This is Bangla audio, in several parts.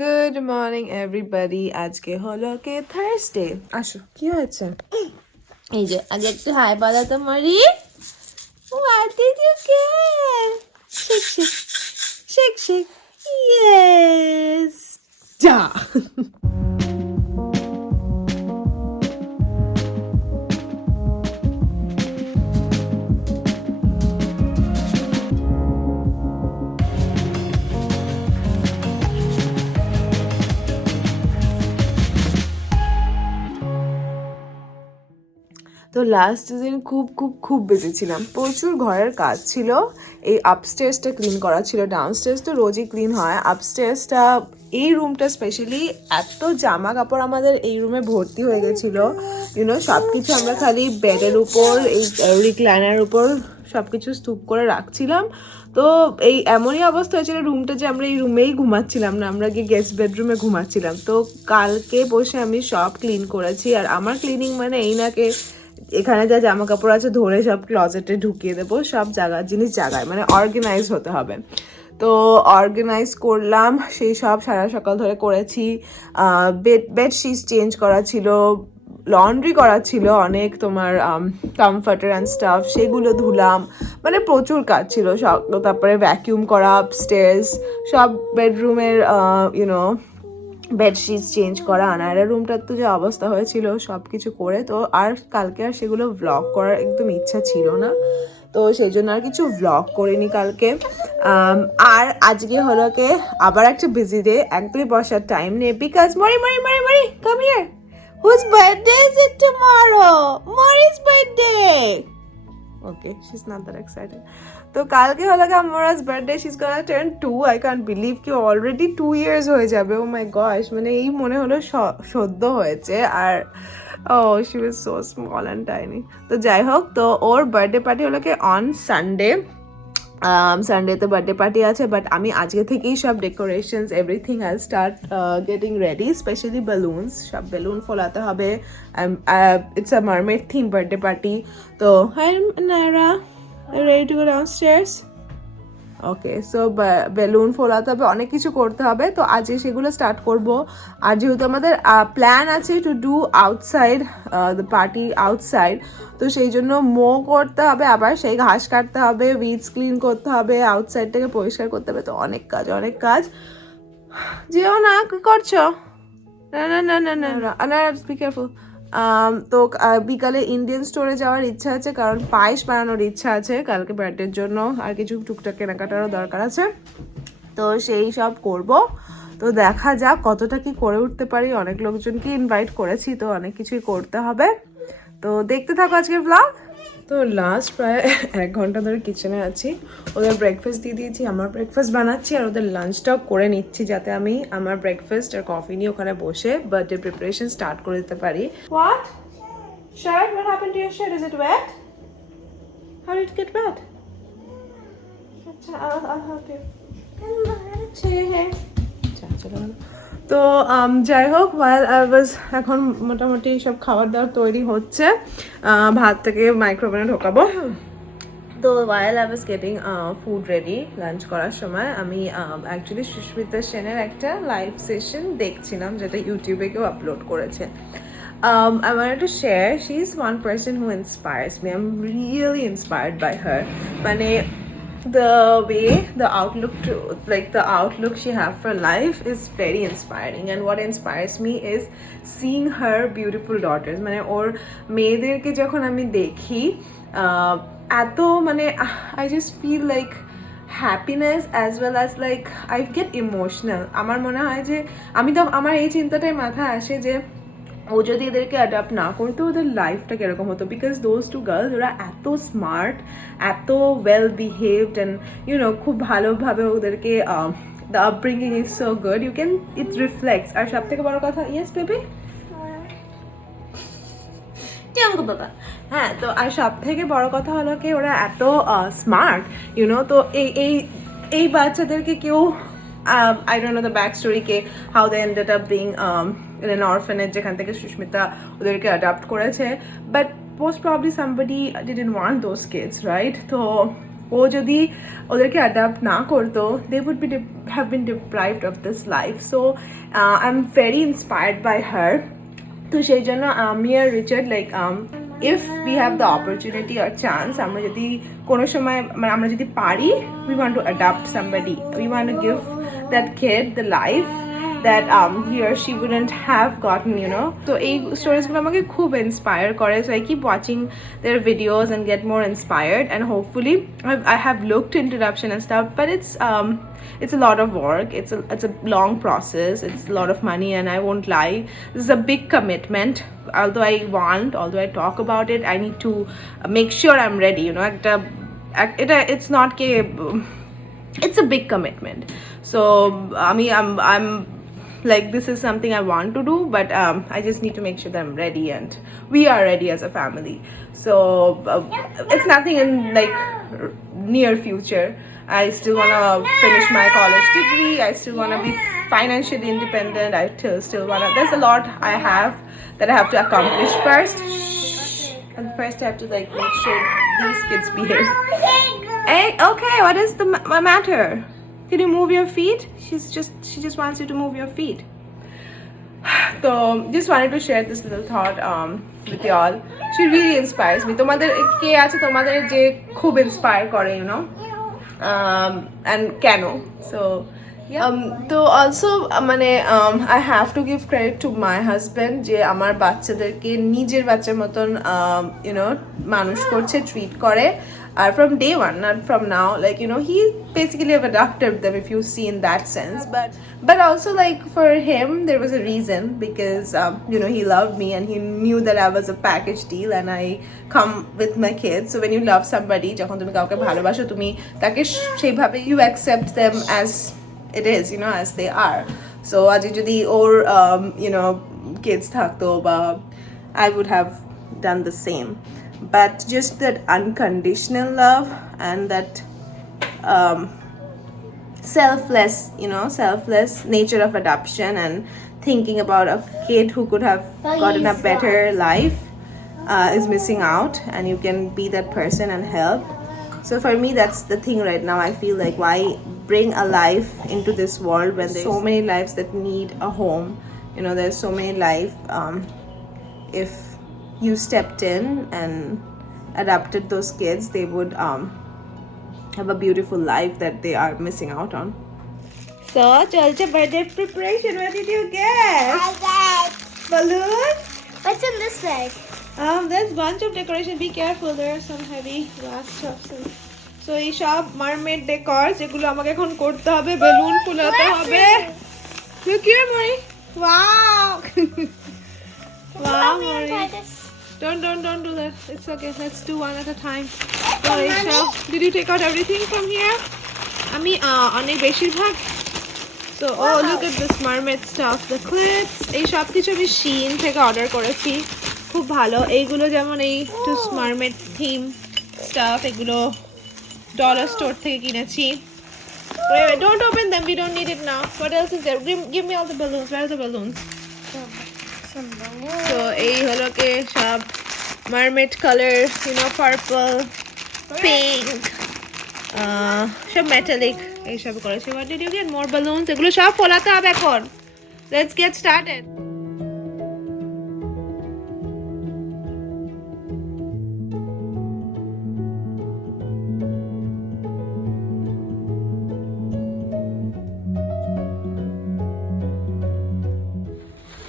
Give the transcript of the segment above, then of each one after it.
Good morning everybody. আজকে হলো কে থার্সডে। আসো, কি হয়েছে? এই যে আগে একটু হাই বলো তো মরি। What did you get? Shake, shake, shake, shake. Yes. Ja. তো লাস্ট দিন খুব খুব খুব বিজি ছিলাম, প্রচুর ঘরের কাজ ছিল। এই আপস্টেয়ার্সটা ক্লিন করা ছিল, ডাউনস্টেয়ার্স তো রোজই ক্লিন হয়, আপস্টেয়ার্সটা এই রুমটা স্পেশালি এত জামা কাপড় আমাদের এই রুমে ভর্তি হয়ে গেছিলো। সব কিছু আমরা খালি বেডের উপর, এই রিক্লাইনার উপর সব কিছু স্তূপ করে রাখছিলাম। তো এই এমনই অবস্থা হয়েছিল রুমটা যে আমরা এই রুমেই ঘুমাচ্ছিলাম না, আমরা গিয়ে গেস্ট বেডরুমে ঘুমাচ্ছিলাম। তো কালকে বসে আমি সব ক্লিন করেছি। আর আমার ক্লিনিং মানে এই নাকি এখানে যা জামা কাপড় আছে ধরে সব ক্লজেটে ঢুকিয়ে দেবো, সব জিনিস জায়গায়, মানে অর্গানাইজ হতে হবে। তো অর্গানাইজ করলাম, সেই সব সারা সকাল ধরে করেছি। বেডশিট চেঞ্জ করা ছিল, লন্ড্রি করা ছিল অনেক, তোমার কমফর্টার অ্যান্ড স্টাফ সেগুলো ধুলাম, মানে প্রচুর কাজ ছিল সব। তারপরে ভ্যাকিউম করা আপস্টেয়ার্স, সব বেডরুমের বেডশিটস চেঞ্জ করা, আনায়ার রুমটার তো যে অবস্থা হয়েছিল সব কিছু করে। তো আর কালকে আর সেগুলো ভ্লগ করার একদম ইচ্ছা ছিল না, তো সেই জন্য আর কিছু ভ্লগ করিনি কালকে। আর আজকে হলো কে আবার একটা বিজি ডে, একদমই বসার টাইম নেই, বিকজ মরি Mori Mori Mori come here. Whose birthday is it tomorrow? Mori's birthday! Okay, she's not that excited. তো কালকে হলো Amora's birthday, she's gonna turn 2. I can't believe কি already 2 years হয়ে যাবে। Oh my gosh, মানে এই মনে হলো সদ্য হয়েছে। আর she was so small and tiny. তো যাই হোক, তো ওর বার্থডে পার্টি হলো কি অন সানডে। সানডেতে বার্থডে পার্টি আছে, বাট আমি আজকে থেকেই সব decorations everything I start getting ready, specially balloons, সব বেলুন ফোলাতে হবে। It's a mermaid theme birthday party. তো hi Naira, ready to go downstairs? Okay, so balloon ফোলাতে হবে, অনেক কিছু করতে হবে। তো আজকে সেগুলো স্টার্ট করব। আর যেহেতু আমাদের প্ল্যান আছে to do outside the party outside, তো সেই জন্য করতে হবে, আবার সেই ঘাস কাটতে হবে, উইডস ক্লিন করতে হবে, আউটসাইডটাকে পরিষ্কার করতে হবে। তো অনেক কাজ, অনেক কাজ। যেও না, কি করছো? না না না না না না, বি কেয়ারফুল। তো বিকালে ইন্ডিয়ান স্টোরে যাওয়ার ইচ্ছা আছে, কারণ পায়েস বানানোর ইচ্ছা আছে কালকে বার্থডের জন্য, আর কিছু টুকটাক কেনাকাটারও দরকার আছে। তো সেই সব করব। তো দেখা যাক কতটা কি করে উঠতে পারি, অনেক লোকজনকে ইনভাইট করেছি, তো অনেক কিছুই করতে হবে। তো দেখতে থাকো আজকের ব্লগ। তো লাস্ট প্রায় 1 ঘন্টা ধরে কিচেনে আছি, ওদের ব্রেকফাস্ট দিয়ে দিয়েছি, আমার ব্রেকফাস্ট বানাচ্ছি, আর ওদের লাঞ্চটাও করে নিচ্ছি, যাতে আমি আমার ব্রেকফাস্ট আর কফি নিয়ে ওখানে বসে বার্থডে প্রিপারেশন স্টার্ট করে দিতে পারি। What? Shirt? What happened to your shirt? Is it wet? How did it get wet? আচ্ছা, I'll help you. তো যাই হোক, এখন মোটামুটি সব খাবার দাবার তৈরি হচ্ছে, ভাত থেকে মাইক্রোওভেনে ঢোকাবো। তো while I was getting food ready lunch করার সময় আমি অ্যাকচুয়ালি সুস্মিতা সেনের একটা লাইভ সেশন দেখছিলাম, যেটা ইউটিউবে কেউ আপলোড করেছে। I wanted to share, she's one person who inspires me. I'm really inspired by her. মানে the way, the outlook she have for life is very inspiring, and what inspires me is seeing her beautiful daughters. মানে ওর মেয়েদেরকে যখন আমি দেখি এত মানে I just feel like happiness as well as like I get emotional. আমার মনে হয় যে আমার এই চিন্তাটাই মাথায় আসে যে ও যদি এদেরকে অ্যাডাপ্ট না করতো ওদের লাইফটা কীরকম হতো, বিকজ দোজ টু গার্লস ওরা এত স্মার্ট, এত ওয়েল বিহেভড, অ্যান্ড খুব ভালোভাবে ওদেরকে the upbringing is so good, it reflects. আর সব থেকে বড় কথা, ইয়েস বেবি, বাবা, হ্যাঁ, তো আর সব থেকে বড় কথা হলো কি ওরা এত স্মার্ট, তো এই বাচ্চাদেরকে কেউ I don't know the backstory ke how they ended up being in an orphanage যেখান থেকে সুস্মিতা ওদেরকে অ্যাডাপ্ট করেছে, but most probably somebody didn't want those kids, right? তো ও যদি ওদেরকে অ্যাডাপ্ট না করতো they would have been deprived of this life. So I'm very inspired by her. তো সেই জন্য আমি আর Richard like if we have the opportunity or chance, আমরা যদি কোনো সময় মানে আমরা যদি পারি, we want to adopt somebody, we want to give that kid the life that he or she wouldn't have gotten, you know. So এই স্টোরিজগুলো আমাকে খুব ইন্সপায়ার করে, so I keep watching their videos and get more inspired, and hopefully I have looked into adoption and stuff, but it's a lot of work, it's a long process, it's a lot of money, and I won't lie, this is a big commitment. Although I talk about it, I need to make sure I'm ready, you know. It's not it's a big commitment. So I'm like, this is something I want to do, but I just need to make sure that I'm ready, and we are ready as a family. So it's nothing in like near future. I still want to finish my college degree, I still want to be financially independent, I still want to, there's a lot I have that I have to accomplish first. And first I have to like make sure these kids behave. Hey, okay, what is the matter? Can you move your feet? She just wants you to move your feet. So just wanted to share this little thought with y'all. She really inspires me. তোমাদের কে আছে তোমাদের যে খুব ইন্সপায়ার করে, you know, and কেন? So তো অলসো মানে I have to give credit to my husband যে আমার বাচ্চাদেরকে নিজের বাচ্চার মতন you know মানুষ করছে, ট্রিট করে, আর from day one, not from now, like, you know, he basically have adopted them if you see in that sense, but also like for him there was a reason, because you know, he loved me and he knew that I was a package deal and I come with my kids. So when you love somebody, যখন তুমি কাউকে ভালোবাসো, তুমি তাকে সেইভাবে you accept them as it is, you know, as they are. So আজ যদি ওর you know kids থাকতো, বা I would have done the same. But just that unconditional love and that selfless nature of adoption, and thinking about a kid who could have gotten a better life is missing out, and you can be that person and help. So for me, that's the thing right now. I feel like, why bring a life into this world when there's so many lives that need a home? You know, there's so many lives. If you stepped in and adopted those kids, they would have a beautiful life that they are missing out on. So, chalcha birthday preparation. What did you get? I got Balloon? what's in this bag? There's bunch of decoration. Be careful. There are some heavy glass stuff. So, এই সব mermaid decor যেগুলো আমাকে এখন করতে হবে, বেলুন ফুলাতে হবে। Look here, Mari. Wow. Wow, Mari. Don't do that. It's okay. Let's do one at a time. So, did you take out everything from here? আমি অনেক বেশিরভাগ। So, oh, look at this mermaid stuff. The clips. এই সব কিছু আমি Shein থেকে অর্ডার করেছি। খুব ভালো। এইগুলো যেমন এই mermaid theme stuff, এগুলো dollar store থেকে কিনেছি। Wait, don't open them. We don't need it now. What else is there? Give me all the balloons. Where are the balloons? So এই হলো কে সব mermaid color, you know, purple, pink, সব metallic এই সব করেছি। What did you get? More balloons. এগুলো সব ফোলাতে হবে এখন। Let's get started.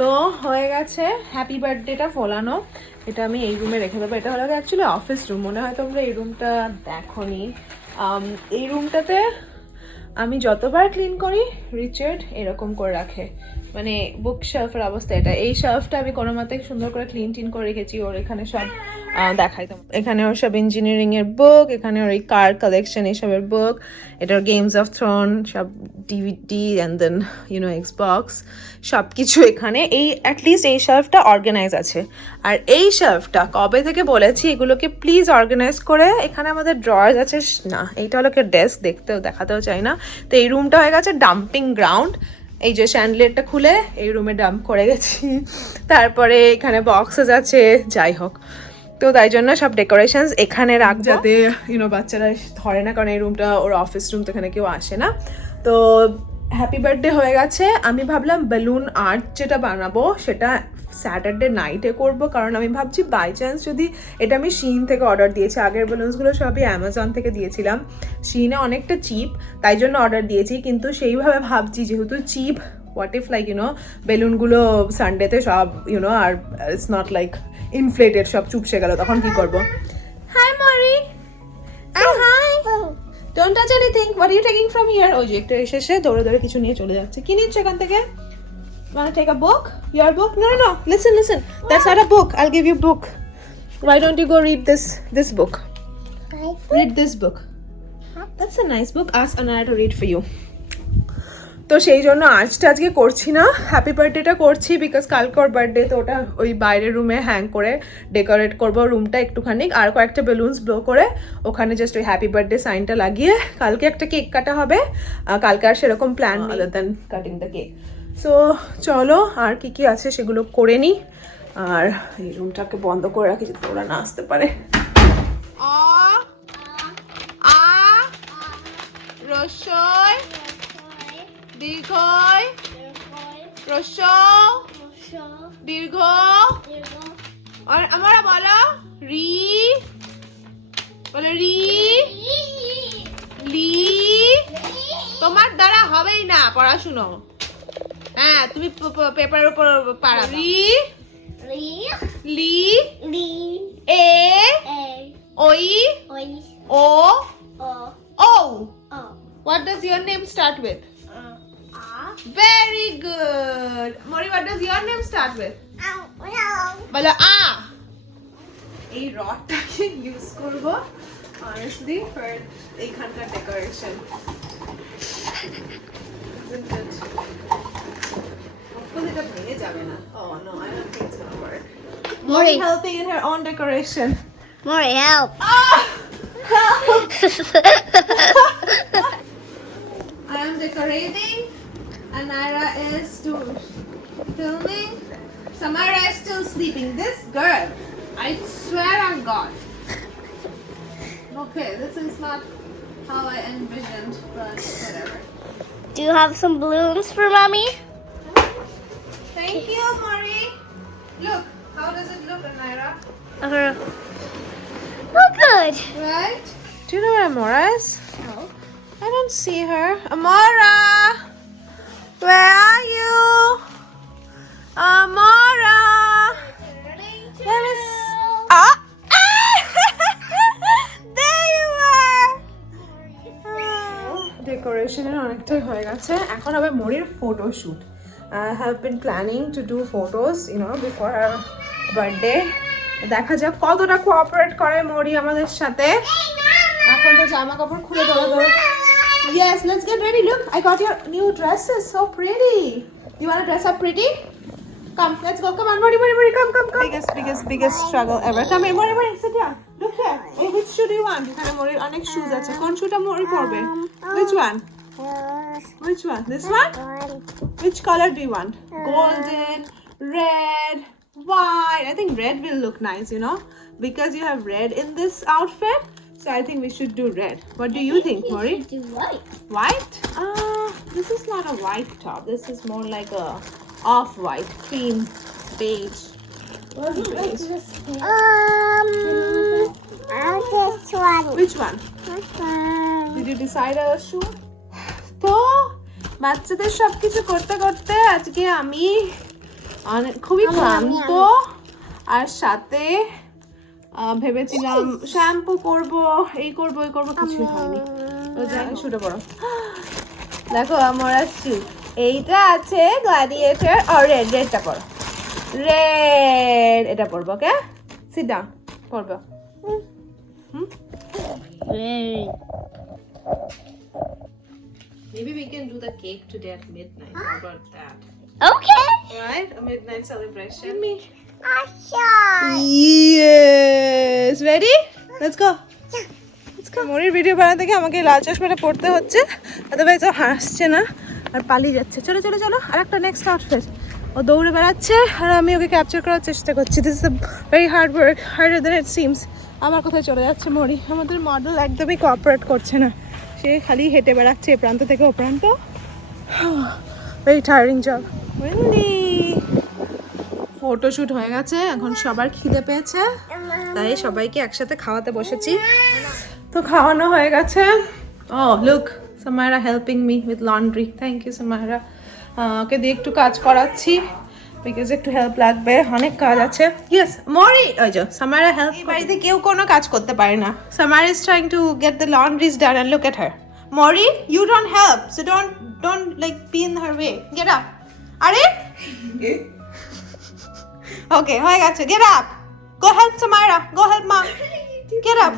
তো হয়ে গেছে হ্যাপি বার্থডেটা ফোলানো। এটা আমি এই রুমে রেখে দেবো। এটা হলো অ্যাকচুয়ালি অফিস রুম, মনে হয় তোমরা এই রুমটা দেখোনি। এই রুমটাতে আমি যতবার ক্লিন করি রিচার্ড এরকম করে রাখে, মানে বুক শেলফের অবস্থা এটা। এই শেলফটা আমি কোনো মতে সুন্দর করে ক্লিন করে রেখেছি। ওর এখানে সব দেখাই তো, এখানে ওর সব ইঞ্জিনিয়ারিং এর বুক, এখানে ওর এই কার কালেকশন এইসবের বুক, এটার গেমস অফ থ্রোন সব DVD and then you know Xbox সব কিছু এখানে। এই অ্যাটলিস্ট এই শেলফটা অর্গানাইজ আছে। আর এই শেলফটা কবে থেকে বলেছি এগুলোকে প্লিজ অর্গানাইজ করে, এখানে আমাদের ড্রয়ার্স আছে না, এইটা হলো ডেস্ক, দেখাতেও চাই না। তো এই রুমটা হয়ে গেছে ডাম্পিং গ্রাউন্ড। এই যে স্যান্ডেলিয়ারটা খুলে এই রুমে ডাম্প করে গেছি। তারপরে এখানে বক্সেস আছে, যাই হোক। তো তাই জন্য সব ডেকোরেশনস এখানে রাখবো যাতে বাচ্চারা ধরে না, কারণ এই রুমটা ওর অফিস রুম, তো এখানে কেউ আসে না। তো হ্যাপি বার্থডে হয়ে গেছে। আমি ভাবলাম বেলুন আর্ট যেটা বানাবো সেটা স্যাটারডে নাইটে করব, কারণ আমি ভাবছি বাই চান্স যদি এটা আমি শিন থেকে অর্ডার দিয়েছি, আগের বেলুনসগুলো সবই অ্যামাজন থেকে দিয়েছিলাম, শিনে অনেকটা চিপ তাই জন্য অর্ডার দিয়েছি, কিন্তু সেইভাবে ভাবছি যেহেতু চিপ, হোয়াট ইফ লাইক বেলুনগুলো সানডেতে সব আর ইটস নট লাইক ইনফ্লেটেড, সব চুপসে গেল, তখন কি করব? Hi Mori, hi, don't touch anything, what are you taking from here? ওই যে একটা এসে দৌড়ে দৌড়ে কিছু নিয়ে চলে যাচ্ছে। কি নিচ্ছ এখান থেকে? Wanna take a book? Your book? No. Listen. That's not a book. I'll give you a book. Why don't you go read this book? Read this book. That's a nice book. Ask Anaya to read for you. তো সেই জন্য আজকে করছি না, হ্যাপি বার্থডেটা করছি বিকজ কালকে ওর বার্থডে, তো ওটা ওই বাইরের রুমে হ্যাং করে ডেকোরেট করবো রুমটা একটুখানি, আর কয়েকটা বেলুনস ব্লো করে ওখানে জাস্ট ওই হ্যাপি বার্থডে সাইনটা লাগিয়ে কালকে একটা কেক কাটা হবে। কালকে আর সেরকম plan other than cutting the cake. So চলো আর কি আছে সেগুলো করে নিই, আর এই রুমটাকে বন্ধ করে রাখি যাতে ওরা না আসতে পারে। রসই দীর্ঘই রস দীর্ঘ, আর আমরা বলো রি, বলো রি, লি। তোমার দ্বারা হবেই না পড়াশুনো, হ্যাঁ তুমি পেপারের উপর পারা। রি, লি, এ, ওই, ও, ও। What does your name start with? Very good. Mori, what does your name start with? বলো আ। এই রডটাকে ইউজ করব honestly for এইখানকার ডেকোরেশন। Isn't it? Hopefully এটা ভেঙে যাবে না। Oh no, I don't think it's gonna work. Mori helping in her own decoration. Mori, help. Help! I am decorating. Anara is filming. Samara is still sleeping. This girl, I swear on God. Okay, this is not how I envisioned, but whatever. Do you have some balloons for mommy? Thank you, Mari. Look, how does it look, Anira? Oh, good. Right? Do you know where Amora is? No. I don't see her. Amora! Where are you? Amora! Where is... Ah! There you are! Decoration অনেকটাই হয়ে গেছে, এখন হবে মরির photo shoot. I have been planning to do photos, before her birthday. দেখা যাক কতটা কোঅপারেট করে মরি আমাদের সাথে। এখন তো জামা কাপড় খুলে ধরো। Yes, let's get ready. Look, I got your new dresses. So pretty. You want to dress up pretty? Come, let's go. Come on, Mori, come. Biggest struggle ever. Come here, Mori, sit down. Look here. Hey, which shoe do you want? এখানে মরির অনেক shoes আছে। কোন shoeটা মরি পরবে? Which one? This one? Which color do you want? Golden, red, white. I think red will look nice, because you have red in this outfit. So I think we should do red. What do you think, Mori? Do white. White? This is not a white top. This is more like a off-white, cream, beige. Beige. This one. Which one? This one. Did you decide a shoe? তো বাচ্চাদের সবকিছু করতে করতে আজকে আমি খুবই ক্লান্ত, আর সাথে ভেবেছিলাম শ্যাম্পু করব, এই করব কিছু হয়নি। তো যাই শুরু করো। দেখো আমার শু, এইটা আছে গ্ল্যাডিয়েটর, আর রেডটা পরো, রেড এটা পরবো। ওকে, সিট ডাউন, পরবো। Maybe we can do the cake today at midnight. How about that? Okay. Right? A midnight celebration. Awesome. Yes. Ready? Let's go. মরির ভিডিও বানাতে গিয়ে আমাকে লাল চশমাটা পড়তে হচ্ছে, আদারওয়াইজ ও হাসছে না আর পালিয়ে যাচ্ছে। চলো আর একটা নেক্সট আউটফিট। ও দৌড়ে বেড়াচ্ছে আর আমি ওকে ক্যাপচার করার চেষ্টা করছি। This is a very hard work, harder than it seems. আবার কোথায় চলে যাচ্ছে মরি? আমাদের মডেল একদমই কোঅপারেট করছে না, সে খালি হেঁটে বেড়াচ্ছে এ প্রান্ত থেকে ও প্রান্ত। Very tiring job. ফটোশ্যুট হয়ে গেছে, এখন সবার খিদে পেয়েছে, তাই সবাইকে একসাথে খাওয়াতে বসেছি। তো খাওয়ানো হয়ে গেছে। Oh look, Samaira helping me with laundry. Thank you Samaira. ওকে দিয়ে একটু কাজ করাচ্ছি বিকজ একটু হেল্প লাগবে, অনেক কাজ আছে। ইয়েস মরি, ওই যে সামায়রা হেল্প। বাড়িতে কেউ কোনো কাজ করতে পারে না। Samaira is trying to get the laundries done and look at her. মরি, you don't help, so don't like be in her way. Get up. আরে ওকে হয়ে গেছে, get up, go help Samaira, go help মা, গেট আপ।